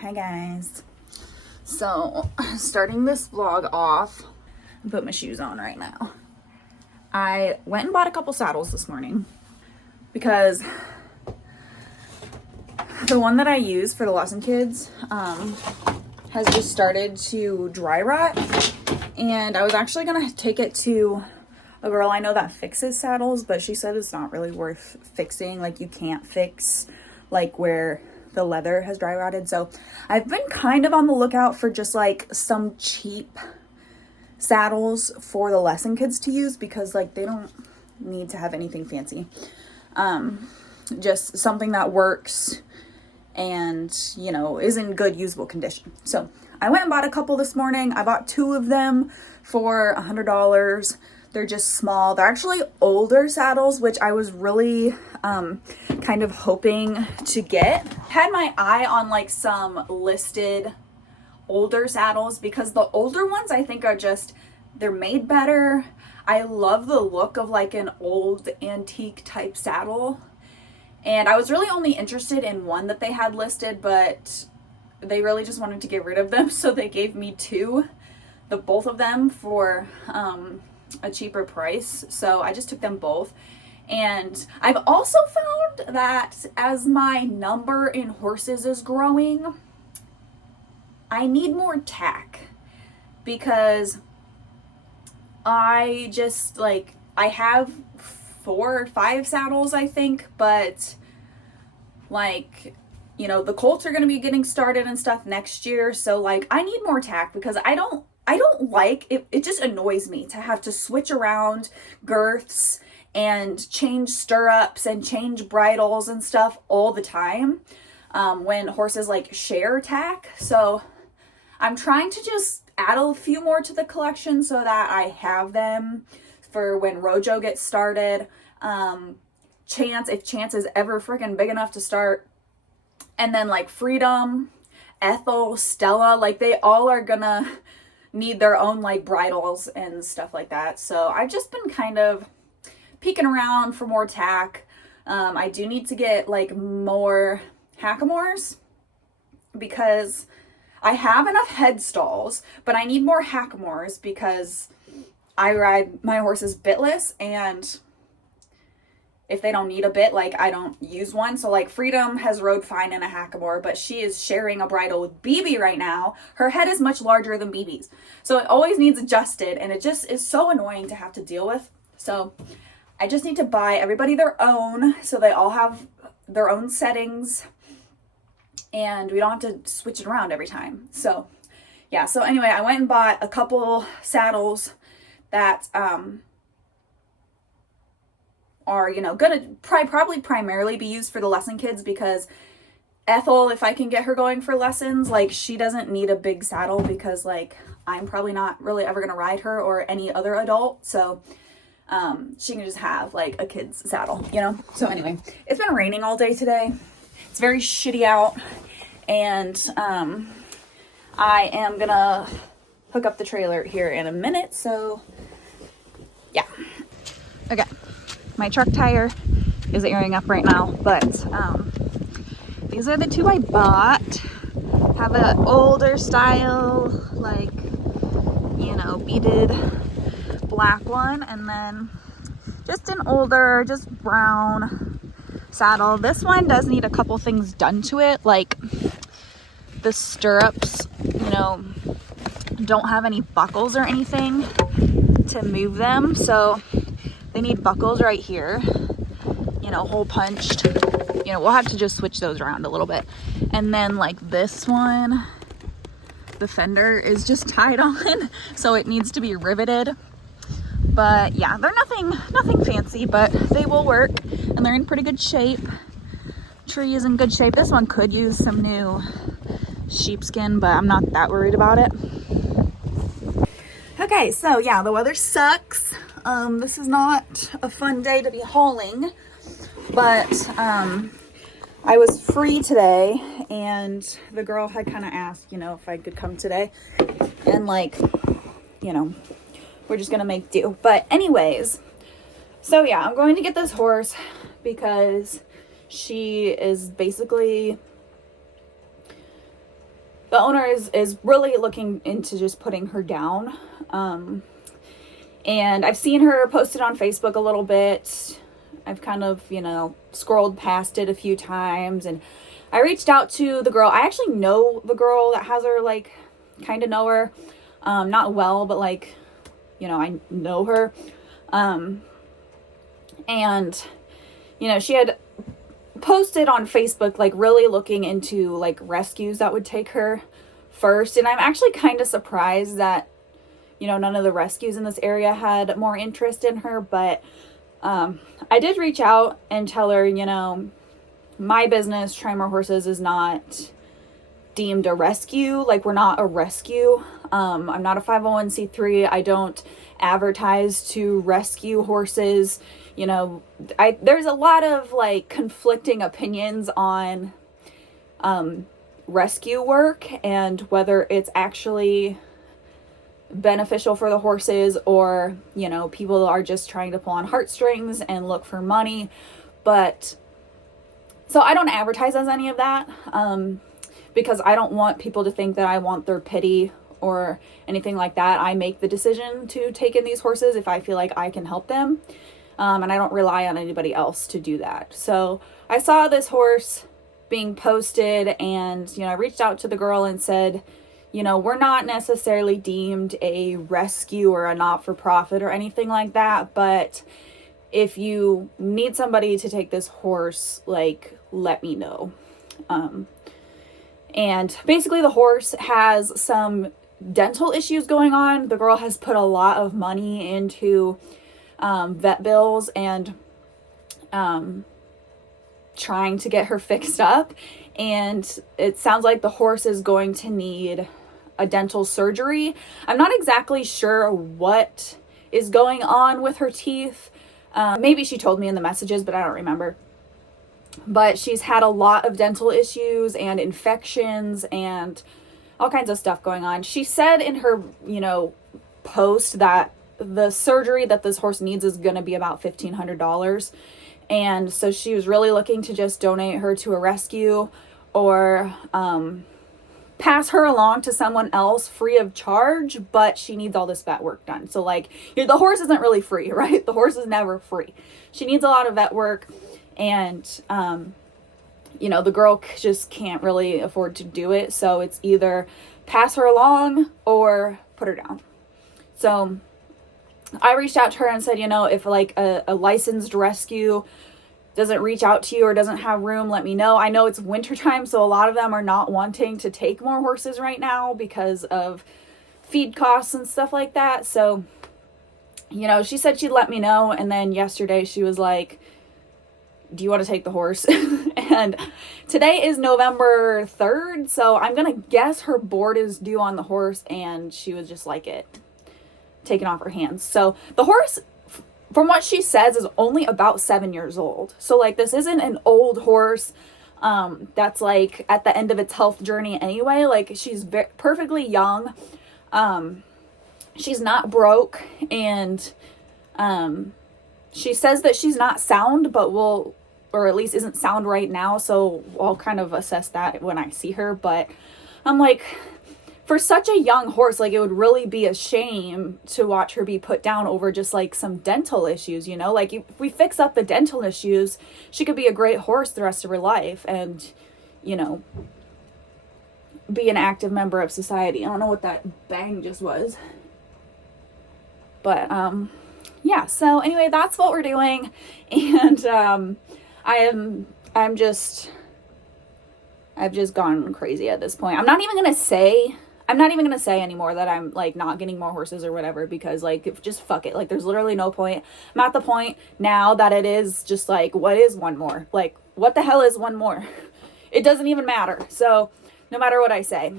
Hi guys. So, starting this vlog off, I put my shoes on right now. I went and bought a couple saddles this morning because the one that I use for the lesson kids has just started to dry rot, and I was actually gonna take it to a girl I know that fixes saddles, but she said it's not really worth fixing. Like, you can't fix like where the leather has dry rotted. So I've been kind of on the lookout for just like some cheap saddles for the lesson kids to use, because like they don't need to have anything fancy. Just something that works and, you know, is in good usable condition. So I went and bought a couple this morning. I bought 2 of them for $100. They're just small. They're actually older saddles, which I was really kind of hoping to get. Had my eye on like some listed older saddles, because the older ones I think are just, they're made better. I love the look of like an old antique type saddle. And I was really only interested in one that they had listed, but they really just wanted to get rid of them. So they gave me 2, both of them for a cheaper price. So I just took them both. And I've also found that as my number in horses is growing, I need more tack, because I just like, I have 4 or 5 saddles, I think, but like, you know, the colts are going to be getting started and stuff next year. So like, I need more tack, because I don't like it. It just annoys me to have to switch around girths and change stirrups and change bridles and stuff all the time when horses like share tack. So I'm trying to just add a few more to the collection so that I have them for when Rojo gets started. Chance, if Chance is ever freaking big enough to start. And then like Freedom, Ethel, Stella, like they all are gonna need their own like bridles and stuff like that. So I've just been kind of peeking around for more tack. I do need to get like more hackamores, because I have enough head stalls, but I need more hackamores because I ride my horses bitless, and if they don't need a bit, like I don't use one. So like Freedom has rode fine in a hackamore, but she is sharing a bridle with BB right now. Her head is much larger than BB's. So it always needs adjusted, and it just is so annoying to have to deal with. So I just need to buy everybody their own, so they all have their own settings and we don't have to switch it around every time. So yeah, so anyway, I went and bought a couple saddles that are, you know, gonna probably primarily be used for the lesson kids, because Ethel, if I can get her going for lessons, like she doesn't need a big saddle, because like I'm probably not really ever gonna ride her or any other adult. So she can just have like a kid's saddle, you know? So anyway, it's been raining all day today. It's very shitty out, and I am gonna hook up the trailer here in a minute. So yeah. Okay. My truck tire is airing up right now, but these are the 2 I bought. Have an older style, like, you know, beaded black one, and then just an older, just brown saddle. This one does need a couple things done to it, like the stirrups, you know, don't have any buckles or anything to move them, so they need buckles right here, you know, hole punched. You know, we'll have to just switch those around a little bit. And then like this one, the fender is just tied on, so it needs to be riveted. But yeah, they're nothing fancy, but they will work, and they're in pretty good shape. Tree is in good shape. This one could use some new sheepskin, but I'm not that worried about it. Okay, so yeah, the weather sucks. This is not a fun day to be hauling, but I was free today, and the girl had kind of asked, you know, if I could come today, and like, you know, we're just gonna make do. But anyways, so yeah, I'm going to get this horse because she is basically the owner is really looking into just putting her down. And I've seen her posted on Facebook a little bit. I've kind of, scrolled past it a few times, and I reached out to the girl. I actually know the girl that has her, like, kind of know her. Not well, but, like, I know her. And, she had posted on Facebook, like, really looking into, like, rescues that would take her first. And I'm actually kind of surprised that, none of the rescues in this area had more interest in her. But I did reach out and tell her, my business, Try More Horses, is not deemed a rescue. Like, we're not a rescue. I'm not a 501c3. I don't advertise to rescue horses. There's a lot of, like, conflicting opinions on rescue work and whether it's actually beneficial for the horses, or people are just trying to pull on heartstrings and look for money. But so I don't advertise as any of that, because I don't want people to think that I want their pity or anything like that. I make the decision to take in these horses if I feel like I can help them, and I don't rely on anybody else to do that. So I saw this horse being posted, and I reached out to the girl and said, we're not necessarily deemed a rescue or a not-for-profit or anything like that, but if you need somebody to take this horse, like, let me know. And basically the horse has some dental issues going on. The girl has put a lot of money into vet bills and trying to get her fixed up. And it sounds like the horse is going to need a dental surgery. I'm not exactly sure what is going on with her teeth. Maybe she told me in the messages, but I don't remember. But she's had a lot of dental issues and infections and all kinds of stuff going on. She said in her, post that the surgery that this horse needs is going to be about $1,500. And so she was really looking to just donate her to a rescue or pass her along to someone else free of charge, but she needs all this vet work done. So, like, the horse isn't really free, right? The horse is never free. She needs a lot of vet work, and the girl just can't really afford to do it. So it's either pass her along or put her down. So I reached out to her and said, if, like, a licensed rescue doesn't reach out to you or doesn't have room, let me know. I know it's wintertime, so a lot of them are not wanting to take more horses right now because of feed costs and stuff like that. So, she said she'd let me know. And then yesterday she was like, do you want to take the horse? And today is November 3rd. So I'm going to guess her board is due on the horse, and she would just like it taken off her hands. So the horse, from what she says, is only about 7 years old. So, like, this isn't an old horse that's, like, at the end of its health journey anyway. Like, she's perfectly young. She's not broke, and she says that she's not sound, but or at least isn't sound right now. So I'll kind of assess that when I see her. But I'm like, for such a young horse, like, it would really be a shame to watch her be put down over just, like, some dental issues, like, if we fix up the dental issues, she could be a great horse the rest of her life and, be an active member of society. I don't know what that bang just was, but, yeah. So anyway, that's what we're doing. And, I've just gone crazy at this point. I'm not even going to say anymore that I'm, like, not getting more horses or whatever, because, like, just fuck it. Like, there's literally no point. I'm at the point now that it is just like, what is one more? Like, what the hell is one more? It doesn't even matter. So no matter what I say,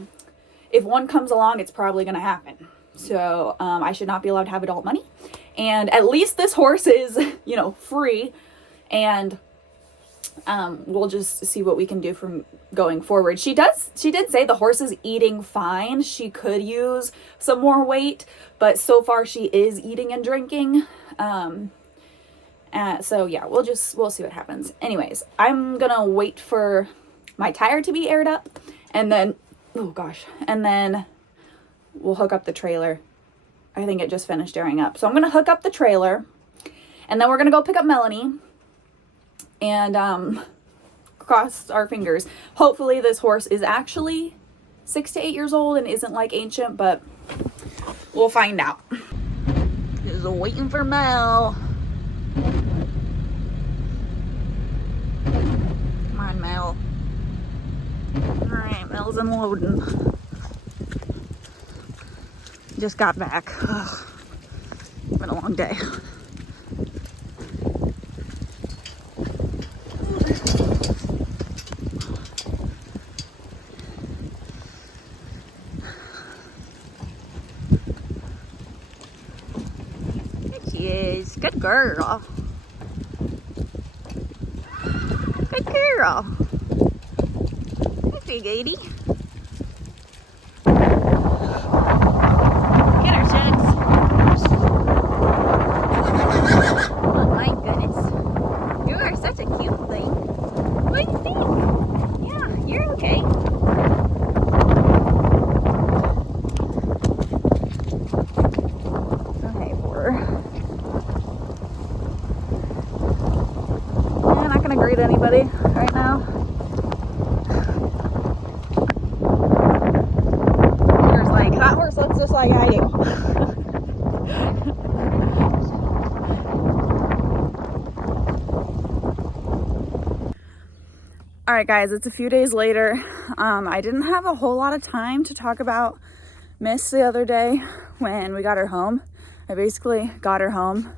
if one comes along, it's probably going to happen. So, I should not be allowed to have adult money. And at least this horse is, free. And, we'll just see what we can do from going forward. She did say the horse is eating fine. She could use some more weight, but so far she is eating and drinking. So yeah, we'll see what happens. Anyways, I'm gonna wait for my tire to be aired up, and then Oh gosh. And then we'll hook up the trailer. I think it just finished airing up. So I'm going to hook up the trailer, and then we're going to go pick up Melanie and cross our fingers. Hopefully this horse is actually 6 to 8 years old and isn't like ancient, but we'll find out. Just waiting for Mel. Come on, Mel. Alright, Mel's unloading. Just got back. Ugh. Been a long day. There she is. Good girl. Good girl. Hey, big 80. Greet anybody right now. Peter's like, that horse looks just like I do. Alright guys, it's a few days later. I didn't have a whole lot of time to talk about Miss the other day when we got her home. I basically got her home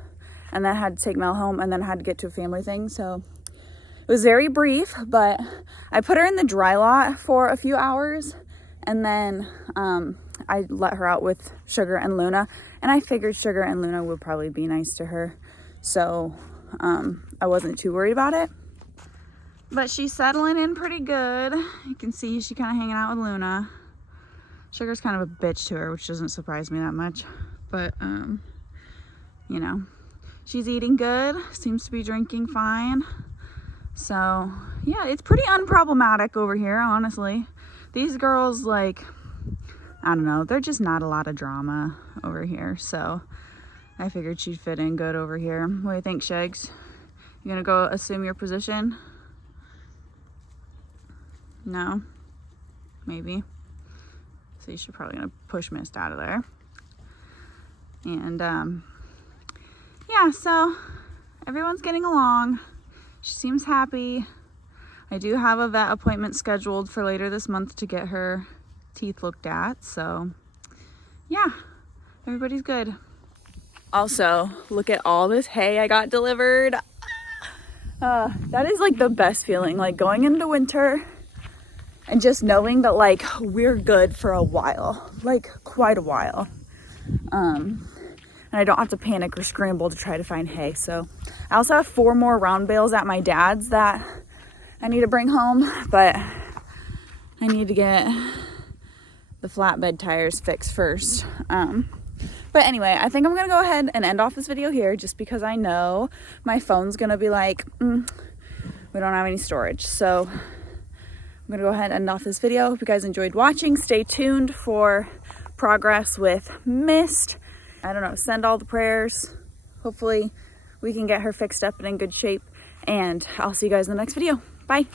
and then had to take Mel home and then had to get to a family thing, so it was very brief, but I put her in the dry lot for a few hours, and then I let her out with Sugar and Luna, and I figured Sugar and Luna would probably be nice to her, so I wasn't too worried about it. But she's settling in pretty good. You can see she kind of hanging out with Luna. Sugar's kind of a bitch to her, which doesn't surprise me that much, but you know, she's eating good, seems to be drinking fine. So yeah, it's pretty unproblematic over here, honestly. These girls, like, I don't know, they're just not a lot of drama over here, so I figured she'd fit in good over here. What do you think, Shags? You gonna go assume your position? No? Maybe. So you should probably gonna push Mist out of there. And yeah, so everyone's getting along. She seems happy. I do have a vet appointment scheduled for later this month to get her teeth looked at. So yeah, everybody's good. Also, look at all this hay I got delivered. That is like the best feeling, like going into winter and just knowing that like we're good for a while, like quite a while. And I don't have to panic or scramble to try to find hay. So I also have 4 more round bales at my dad's that I need to bring home, but I need to get the flatbed tires fixed first. But anyway, I think I'm gonna go ahead and end off this video here just because I know my phone's gonna be like, we don't have any storage. So I'm gonna go ahead and end off this video. Hope you guys enjoyed watching. Stay tuned for progress with Mist. I don't know, send all the prayers. Hopefully we can get her fixed up and in good shape. And I'll see you guys in the next video. Bye.